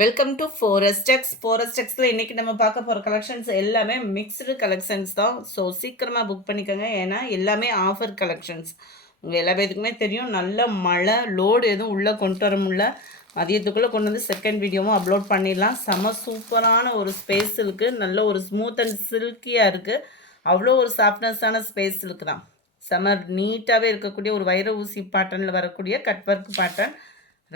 Welcome to ஃபோரஸ்டெக்ஸ். ஃபோரஸ்டெக்ஸில் இன்றைக்கி நம்ம பார்க்க போகிற கலெக்ஷன்ஸ் எல்லாமே மிக்ஸ்டு கலெக்ஷன்ஸ் தான். ஸோ சீக்கிரமாக புக் பண்ணிக்கோங்க, ஏன்னா எல்லாமே ஆஃபர் கலெக்ஷன்ஸ். உங்கள் எல்லா பேத்துக்குமே தெரியும், நல்ல மழை, லோடு எதுவும் உள்ளே கொண்டு வர முடியல. மதியத்துக்குள்ளே கொண்டு வந்து செகண்ட் வீடியோவும் அப்லோட் பண்ணிடலாம். செம சூப்பரான ஒரு ஸ்பேஸ் இருக்குது, நல்ல ஒரு ஸ்மூத் அண்ட் சில்கியாக இருக்குது. அவ்வளோ ஒரு சாஃப்ட்னஸான ஸ்பேஸ் இருக்குது தான். செம நீட்டாகவே இருக்கக்கூடிய ஒரு வைர ஊசி பேட்டர்னில் வரக்கூடிய கட் ஒர்க் பேட்டர்ன்.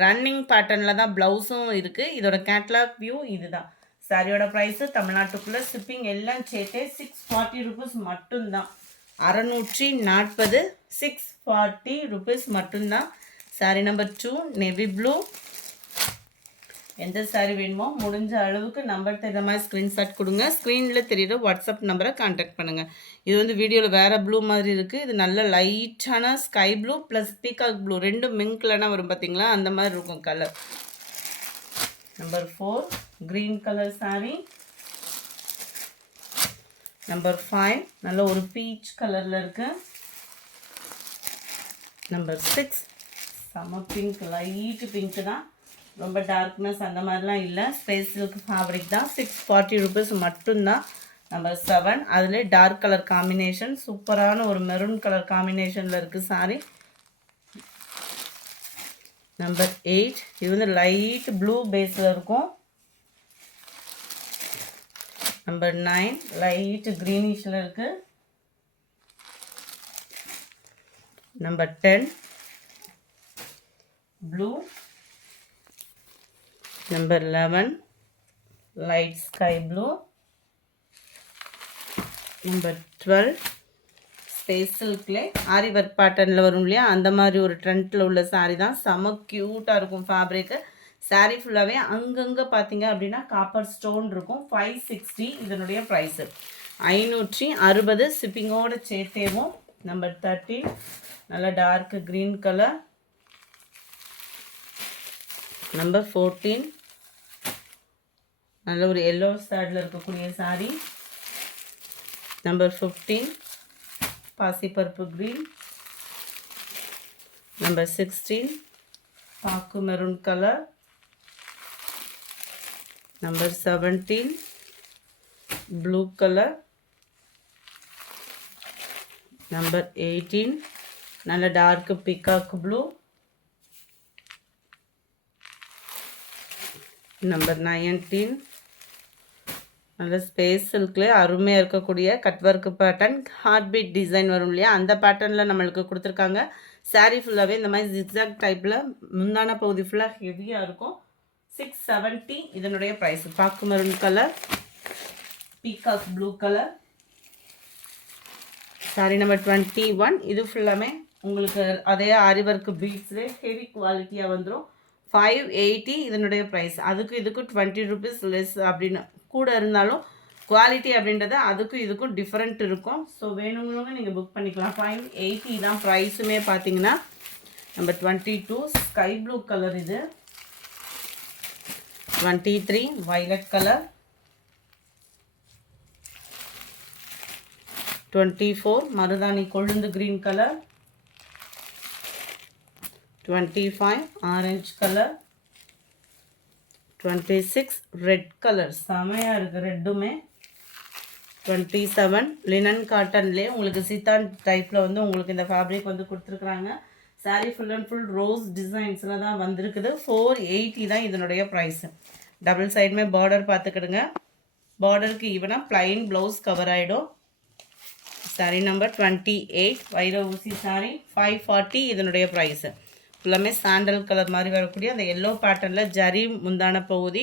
ரன்னிங் பேட்டர்னில் தான் ப்ளவுஸும் இருக்குது. இதோட கேட்லாக் வியூ இதுதான். சாரியோட ப்ரைஸு தமிழ்நாட்டுக்குள்ளே ஷிப்பிங் எல்லாம் சேர்த்தே 640 ருபீஸ் மட்டும்தான். 640, 640 ருபீஸ் மட்டும்தான். Sorry number 2 navy blue. எந்த சாரி வேணுமோ முடிஞ்ச அளவுக்கு நம்பர் தெரிகிற மாதிரி ஸ்க்ரீன்ஷாட் கொடுங்க. ஸ்க்ரீனில் தெரிகிற வாட்ஸ்அப் நம்பரை கான்டாக்ட் பண்ணுங்கள். இது வந்து வீடியோவில் வேறு ப்ளூ மாதிரி இருக்குது. இது நல்ல லைட்டான sky blue plus peacock blue ரெண்டும் மிங்க்லனா வரும் பார்த்தீங்களா, அந்த மாதிரி இருக்கும் colour. Number 4 green colour sorry. Number 5 நல்ல ஒரு பீச் கலரில் இருக்குது. நம்பர் 6 செம பிங்க், லைட்டு பிங்க்கு தான், ரொம்ப டார்க்னஸ் அந்த மாதிரிலாம் இல்லை. ஸ்பேஸ் சில்க் ஃபேப்ரிக் தான். 640 ருபீஸ் மட்டும்தான். நம்பர் 7 அதில் டார்க் கலர் காம்பினேஷன், சூப்பரான ஒரு மெரூன் கலர் காம்பினேஷனில் இருக்குது சாரி. நம்பர் 8 இது வந்து லைட் ப்ளூ பேஸில் இருக்கும். நம்பர் 9 லைட் க்ரீனிஷில் இருக்குது. Number 10 blue. Number 11 light sky blue. Number 12 space சில்க்லே ஆரி ஒர்க் பேட்டர்னில் வரும் இல்லையா, அந்த மாதிரி ஒரு ட்ரெண்டில் உள்ள சாரீ தான். செம க்யூட்டாக இருக்கும் ஃபேப்ரிக்கு. சாரீ ஃபுல்லாகவே அங்கங்கே பார்த்தீங்க அப்படின்னா காப்பர் ஸ்டோன் இருக்கும். 560 இதனுடைய ப்ரைஸு. 560 ஷிப்பிங்கோடு சேர்த்தேவும். நம்பர் 13 நல்ல டார்க் க்ரீன் கலர். நம்பர் 14 நல்ல ஒரு எல்லோ ஷேடில் இருக்கக்கூடிய சாரீ. நம்பர் 15 பாசிப்பருப்பு க்ரீன். நம்பர் 16 பாக்கு maroon colour. Number 17 blue colour. Number 18 நல்ல டார்க் பீகாக் ப்ளூ. நம்பர் 19 நல்ல ஸ்பேஸ் சில்கில் அருமையாக இருக்கக்கூடிய cut work pattern, heart beat design வரும் இல்லையா, அந்த பேட்டர்னில் நம்மளுக்கு கொடுத்துருக்காங்க. சாரீ ஃபுல்லாகவே இந்த மாதிரி ஜிக்ஸாக் டைப்பில் முந்தான பகுதி ஃபுல்லாக ஹெவியாக இருக்கும். 670 இதனுடைய ப்ரைஸ். பாக்கு maroon colour, peacock blue colour. Sari number 21 இது ஃபுல்லாமே உங்களுக்கு அதே ஆரி ஒர்க் பீட்ஸ்லேயே ஹெவி குவாலிட்டியாக வந்துடும். 580 இதனுடைய ப்ரைஸ். அதுக்கு இதுக்கு 20 ருபீஸ் லெஸ் அப்படின்னு கூட இருந்தாலும் குவாலிட்டி அப்படின்றது அதுக்கும் இதுக்கும் டிஃப்ரெண்ட் இருக்கும். ஸோ வேணுங்கிறவங்க நீங்கள் புக் பண்ணிக்கலாம். 580 தான் ப்ரைஸுமே பார்த்தீங்கன்னா. நம்பர் 22 ஸ்கை ப்ளூ கலர் இது. 23 வயலட் கலர். 24 மருதாணி கொழுந்து green colour. 25 orange colour. 26 red colour, செமையாக இருக்குது ரெட்டுமே. 27 லினன் காட்டன்லேயே உங்களுக்கு சித்தான் டைப்பில் வந்து உங்களுக்கு இந்த ஃபேப்ரிக் வந்து கொடுத்துருக்குறாங்க. Sari full and full rose டிசைன்ஸில் தான் வந்திருக்குது. 480 தான் இதனுடைய ப்ரைஸு. டபுள் சைடுமே பார்டர் பார்த்துக்கிடுங்க. பார்டருக்கு ஈவனாக ப்ளைன் ப்ளவுஸ் கவர் ஆகிடும். சாரீ நம்பர் 28 வைர ஊசி சாரீ. 540 இதனுடைய ப்ரைஸு. ஃபுல்லாமே சாண்டல் கலர் மாதிரி வரக்கூடிய அந்த எல்லோ பேட்டர்னில் ஜரி முந்தான பகுதி,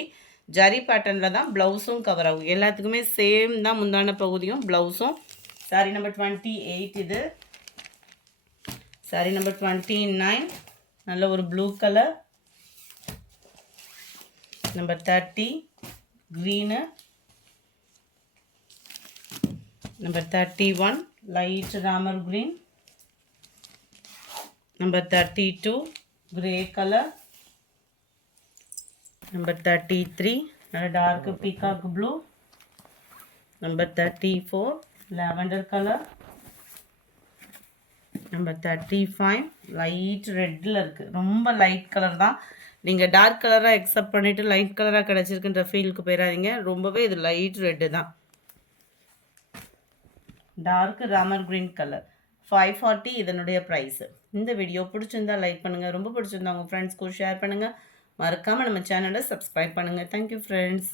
ஜரி பேட்டர்னில் தான் ப்ளவுஸும் கவர் ஆகும். எல்லாத்துக்குமே சேம் தான் முந்தான பகுதியும் ப்ளவுஸும். சாரீ நம்பர் 28 இது. சாரீ நம்பர் 29 நல்ல ஒரு blue colour. Number 30 green. Number 31 light Ramar green. Number 32 grey colour. Number 33 dark peacock blue. Number 34 lavender colour. Number 35 light ரெட்டில் இருக்குது, ரொம்ப லைட் கலர் தான். நீங்க டார்க் கலரா அக்செப்ட் பண்ணிட்டு லைட் கலரா கிடைச்சிருக்குன்ற ஃபீலுக்கு போயிறாதீங்க. ரொம்பவே இது லைட் ரெட் தான். டார்க் ராமர் கிரீன் கலர் 540 இதனுடைய பிரைஸ். இந்த வீடியோ பிடிச்சிருந்தா லைக் பண்ணுங்க. ரொம்ப பிடிச்சிருந்தா உங்க ஃப்ரெண்ட்ஸ்க்கு ஷேர் பண்ணுங்க. மறக்காம நம்ம சேனலை சப்ஸ்கிரைப் பண்ணுங்க. Thank you friends.